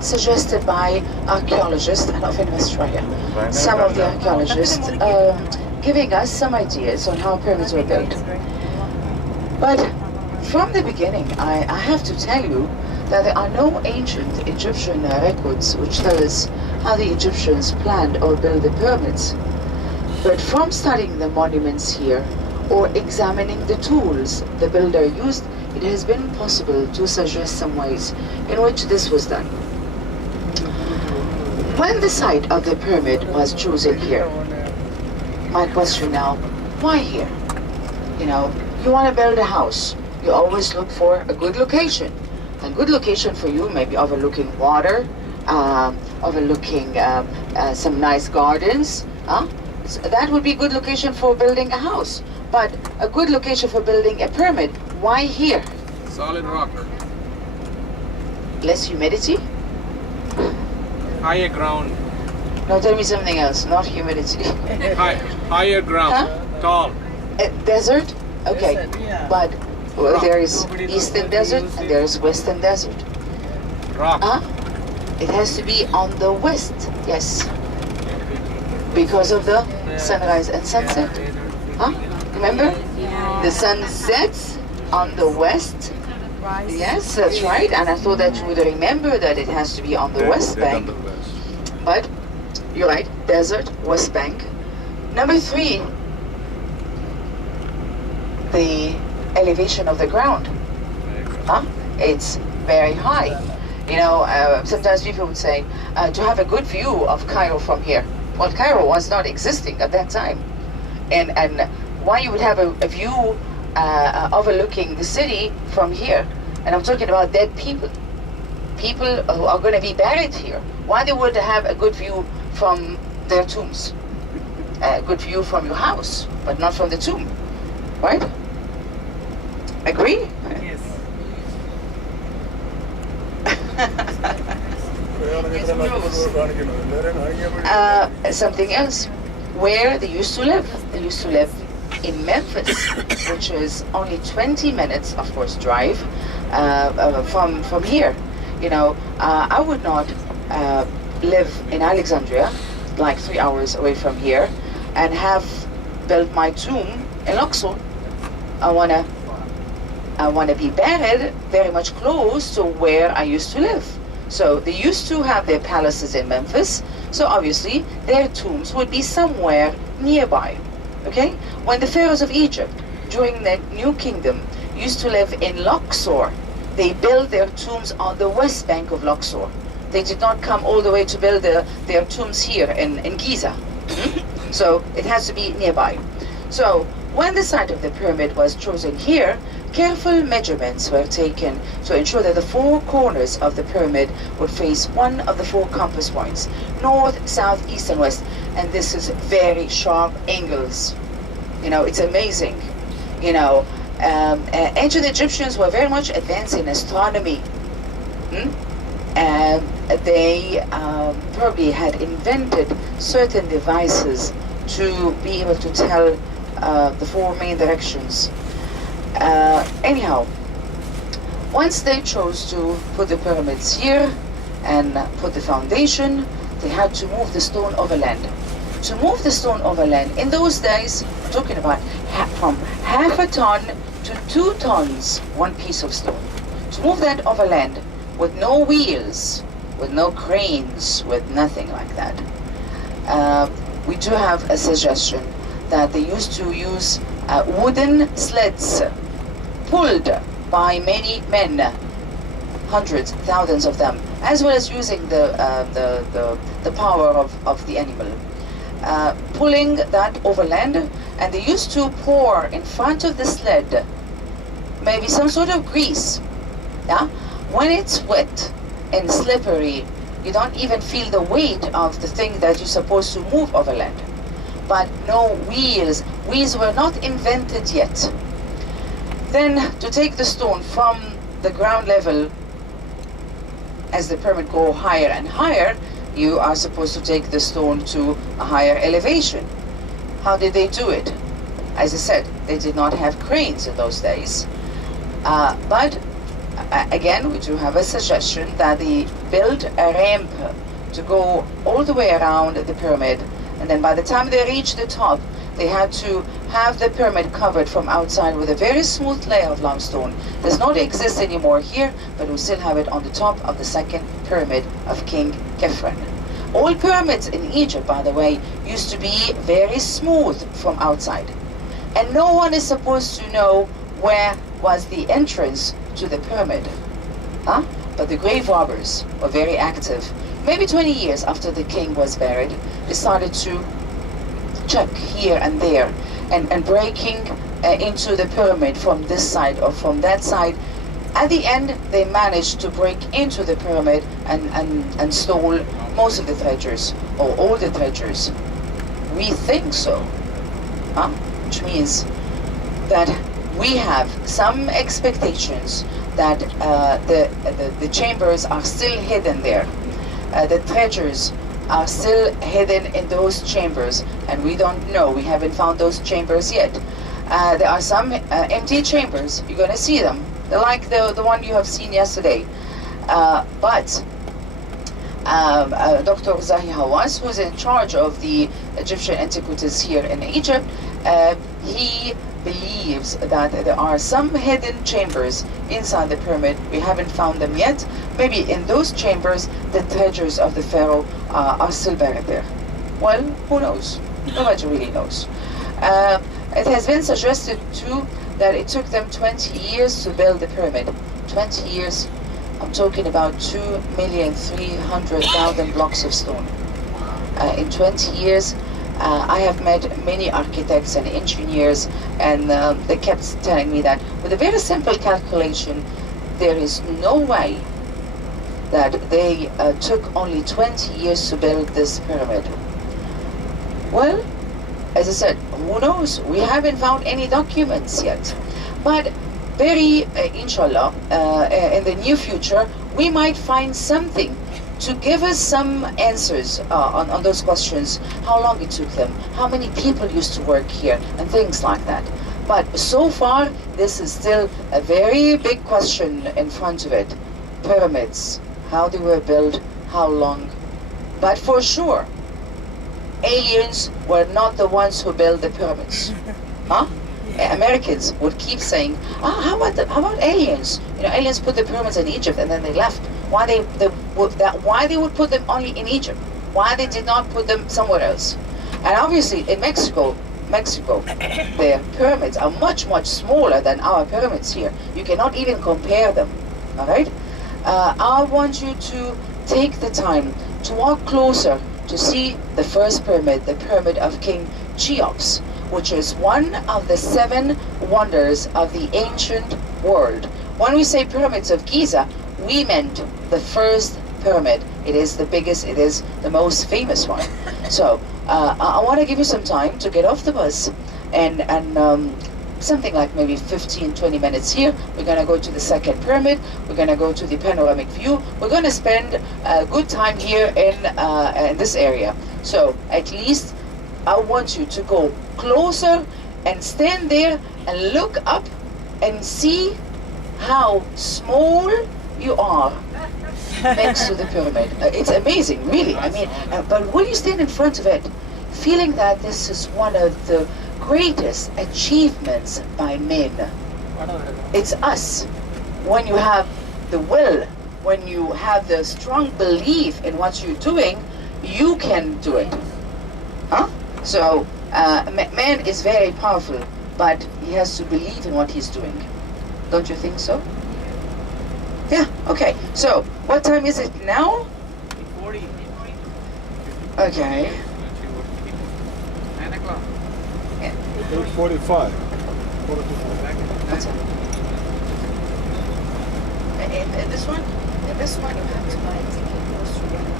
suggested by archaeologists, and often in Australia, some of the archaeologists giving us some ideas on how pyramids were built. But from the beginning, I have to tell you that there are no ancient Egyptian records which tell us how the Egyptians planned or built the pyramids. But from studying the monuments here or examining the tools the builder used, it has been possible to suggest some ways in which this was done. When the site of the pyramid was chosen here, my question now, why here? You know, you want to build a house, you always look for a good location. A good location for you may be overlooking water, overlooking some nice gardens. So that would be a good location for building a house. But a good location for building a pyramid, why here? Solid rock. Less humidity? Higher ground. No, tell me something else, not humidity. Higher ground. Huh? Tall. Desert? Okay. Desert, yeah. But well, there is Eastern Desert and there is Western Desert. Rock. It has to be on the west, yes. Because of the sunrise and sunset. Remember? The sun sets on the west. Yes, that's right. And I thought that you would remember that it has to be on the west bank. But you're right, desert, west bank. Number 3, the elevation of the ground. It's very high. You know, sometimes people would say, to have a good view of Cairo from here. Well, Cairo was not existing at that time. And why you would have a view overlooking the city from here? And I'm talking about dead people. People who are going to be buried here. Why they would have a good view from their tombs? A good view from your house, but not from the tomb. Right? Agree? Yes. Something else. Where they used to live. They used to live in Memphis, which is only 20 minutes, of course, drive from here. You know, I would not live in Alexandria, like 3 hours away from here, and have built my tomb in Luxor. I wanna be buried very much close to where I used to live. So they used to have their palaces in Memphis, so obviously their tombs would be somewhere nearby. Okay? When the pharaohs of Egypt, during the New Kingdom, used to live in Luxor, they built their tombs on the west bank of Luxor. They did not come all the way to build their tombs here in Giza. So it has to be nearby. So when the site of the pyramid was chosen here, careful measurements were taken to ensure that the 4 corners of the pyramid would face one of the 4 compass points, north, south, east, and west. And this is very sharp angles. You know, it's amazing. You know, ancient Egyptians were very much advanced in astronomy. And they probably had invented certain devices to be able to tell the 4 main directions. Anyhow, once they chose to put the pyramids here and put the foundation, they had to move the stone overland. To move the stone overland, in those days, I'm talking about from half a ton to 2 tons, one piece of stone. To move that overland with no wheels, with no cranes, with nothing like that. We do have a suggestion that they used to use wooden sleds pulled by many men, hundreds, thousands of them, as well as using the power of the animal. Pulling that overland, and they used to pour in front of the sled maybe some sort of grease. Yeah? When it's wet and slippery, you don't even feel the weight of the thing that you're supposed to move overland. But no wheels. Wheels were not invented yet. Then to take the stone from the ground level, as the pyramid go higher and higher, you are supposed to take the stone to a higher elevation. How did they do it? As I said, they did not have cranes in those days. But again, we do have a suggestion that they build a ramp to go all the way around the pyramid, and then by the time they reach the top, they had to have the pyramid covered from outside with a very smooth layer of limestone. Does not exist anymore here, but we still have it on the top of the second pyramid of King Khafre. All pyramids in Egypt, by the way, used to be very smooth from outside. And no one is supposed to know where was the entrance to the pyramid. Huh? But the grave robbers were very active. Maybe 20 years after the king was buried, they started to check here and there and breaking into the pyramid from this side or from that side. At the end, they managed to break into the pyramid and stole most of the treasures, or all the treasures. We think so. Huh? Which means that we have some expectations that the chambers are still hidden there. The treasures are still hidden in those chambers, and we don't know. We haven't found those chambers yet. There are some empty chambers. You're going to see them. They're like the one you have seen yesterday. But Dr. Zahi Hawass, who's in charge of the Egyptian antiquities here in Egypt, he believes that there are some hidden chambers inside the pyramid. We haven't found them yet. Maybe in those chambers, the treasures of the pharaoh are still buried there. Well, who knows? Nobody really knows. It has been suggested too that it took them 20 years to build the pyramid. 20 years. I'm talking about 2,300,000 blocks of stone. In 20 years, I have met many architects and engineers, and they kept telling me that with a very simple calculation, there is no way that they took only 20 years to build this pyramid. Well, as I said, who knows? We haven't found any documents yet. But very, inshallah, in the near future, we might find something to give us some answers on those questions. How long it took them, how many people used to work here, and things like that. But so far, this is still a very big question in front of it. Pyramids, how they were built, how long. But for sure, aliens were not the ones who built the pyramids. Huh? Americans would keep saying, how about aliens? You know, aliens put the pyramids in Egypt and then they left. Why they would put them only in Egypt? Why they did not put them somewhere else? And obviously in Mexico, their pyramids are much smaller than our pyramids here. You cannot even compare them. All right? I want you to take the time to walk closer to see the first pyramid, the pyramid of King Cheops, which is one of the 7 wonders of the ancient world. When we say pyramids of Giza, we meant the first pyramid. It is the biggest, it is the most famous one. So I want to give you some time to get off the bus and something like maybe 15-20 minutes here. We're going to go to the second pyramid. We're going to go to the panoramic view. We're going to spend a good time here in this area. So at least I want you to go closer and stand there and look up and see how small you are next to the pyramid. It's amazing, really. I mean, but when you stand in front of it, feeling that this is one of the greatest achievements by men, it's us. When you have the will, when you have the strong belief in what you're doing, you can do it. Huh? So, man is very powerful, but he has to believe in what he's doing. Don't you think so? Yeah, okay. So, what time is it now? 40. Okay. 9 o'clock. 8:45. What's that? In this one? In this one, you have to buy a ticket.